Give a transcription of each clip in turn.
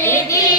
ele diz.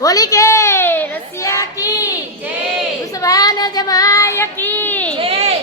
Holi કે રસિયા કી જય. ઉસવાન જમાય કી જય.